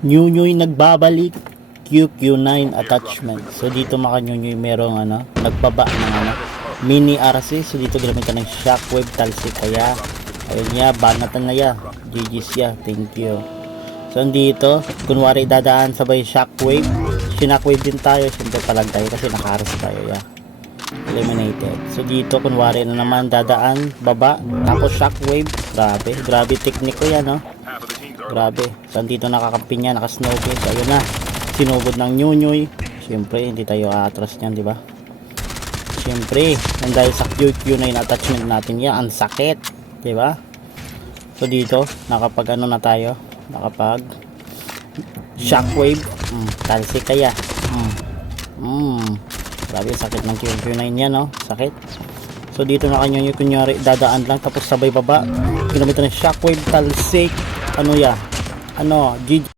Nyunyuy nagbabalik, QQ9 attachment. So dito mga nyunyuy merong nagbaba ng mini RC. So dito gamitan ng shockwave talsik, kaya ayun niya, banatan na ya, GG's ya, thank you. So dito kunwari dadaan sabay shockwave, sinockwave din tayo, siyempre palag tayo kasi nakaras tayo ya, eliminated. So dito kunwari na naman dadaan baba tapos shockwave, grabe technique ko yan, no? Grabe. So dito nakakampi niya, naka-snowball. So ayun na, sinugod ng nyunyuy. Siyempre hindi tayo aatras niyan, di ba? Siyempre, dahil sa QQ9 attachment natin yan, ang sakit, di ba? So dito nakapag na tayo, nakapag shockwave, talsik kaya. Grabe, sakit ng QQ9 yan, no? Sakit. So dito na kanyo kunyari dadaan lang tapos sabay baba, ginamit na shockwave talsik, GG.